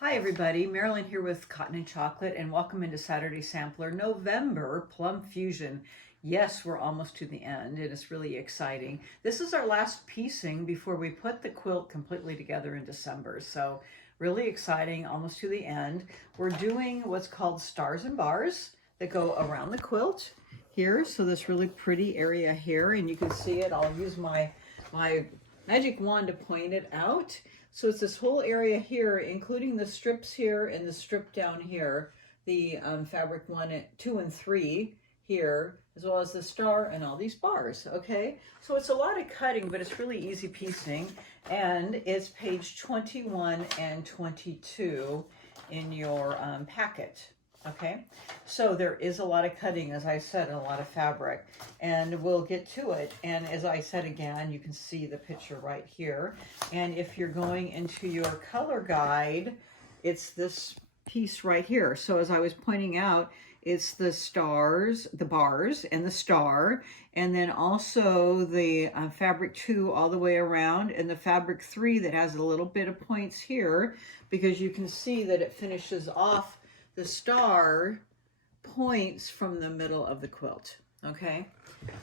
Hi everybody, Marilyn here with Cotton and Chocolate, and welcome into Saturday Sampler November Plum Fusion. Yes, we're almost to the end and it's really exciting. This is our last piecing before we put the quilt completely together in December. So really exciting, almost to the end. We're doing what's called stars and bars that go around the quilt here. So this really pretty area here, and you can see it. I'll use my magic wand to point it out. So it's this whole area here, including the strips here and the strip down here, the fabric 1, 2, and 3 here, as well as the star and all these bars, okay? So it's a lot of cutting, but it's really easy piecing, and it's page 21 and 22 in your packet. Okay, so there is a lot of cutting, as I said, and a lot of fabric, and we'll get to it. And as I said again, you can see the picture right here. And if you're going into your color guide, it's this piece right here. So as I was pointing out, it's the stars, the bars, and the star, and then also the fabric 2 all the way around, and the fabric 3 that has a little bit of points here, because you can see that it finishes off the star points from the middle of the quilt. Okay,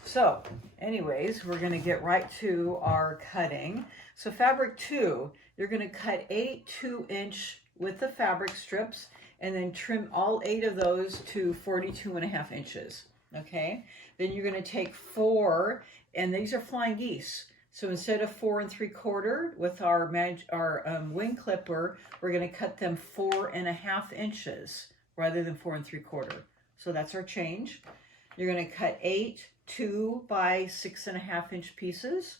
so anyways, we're going to get right to our cutting. So fabric 2, you're going to cut 8 2-inch with the fabric strips, and then trim all 8 of those to 42.5 inches. Okay, then you're going to take 4, and these are flying geese. So instead of 4 3/4 with our wing clipper, we're going to cut them 4.5 inches rather than 4 3/4. So that's our change. You're going to cut 8 2 by 6.5 inch pieces,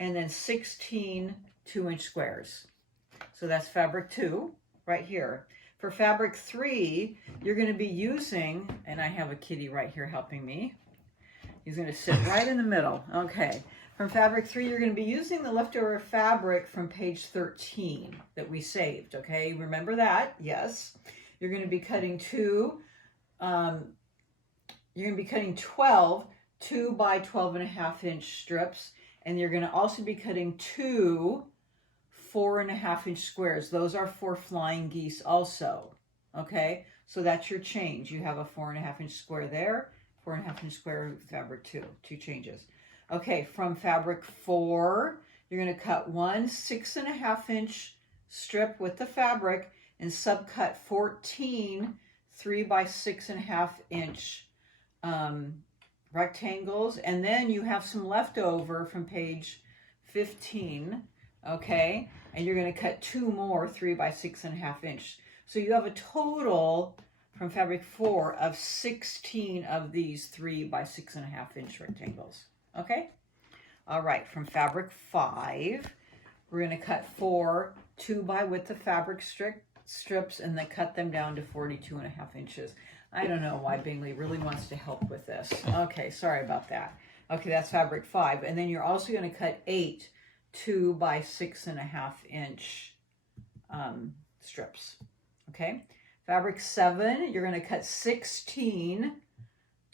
and then 16 2-inch squares. So that's fabric 2 right here. For fabric 3, you're going to be using, and I have a kitty right here helping me. He's going to sit right in the middle. Okay. From fabric 3, you're going to be using the leftover fabric from page 13 that we saved, okay? Remember that? Yes. You're going to be cutting 12 2 by 12.5 inch strips, and you're going to also be cutting 2 4.5 inch squares. Those are for flying geese also, okay? So that's your change. You have a 4.5 inch square there, 4.5 inch square with fabric 2 changes. Okay, from fabric 4, you're going to cut 1 6.5 inch strip with the fabric and subcut 14 3 by 6.5 inch rectangles, and then you have some leftover from page 15, okay, and you're going to cut 2 more 3 by 6.5 inch. So you have a total from fabric 4 of 16 of these 3 by 6.5 inch rectangles. Okay, all right, from fabric 5, we're going to cut 4 2 by width of fabric strips, and then cut them down to 42.5 inches. I don't know why Bingley really wants to help with this. Okay, sorry about that. Okay, that's fabric 5, and then you're also going to cut 8 2 by 6.5 inch strips. Okay, fabric 7, you're going to cut 16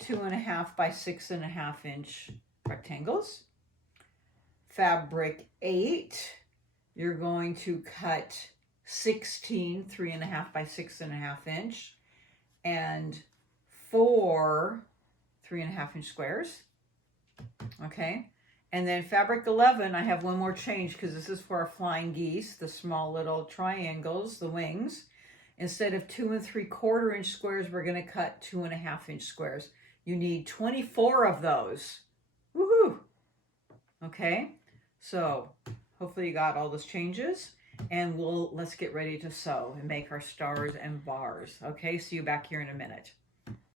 2.5 by 6.5 inch rectangles. Fabric 8, you're going to cut 16 3.5 by 6.5 inch, and 4 3.5 inch squares. Okay, and then fabric 11, I have one more change because this is for our flying geese, the small little triangles, the wings. Instead of 2 3/4 inch squares, we're going to cut 2.5 inch squares. You need 24 of those. Woohoo! Okay, so hopefully you got all those changes, and let's get ready to sew and make our stars and bars. Okay, see you back here in a minute.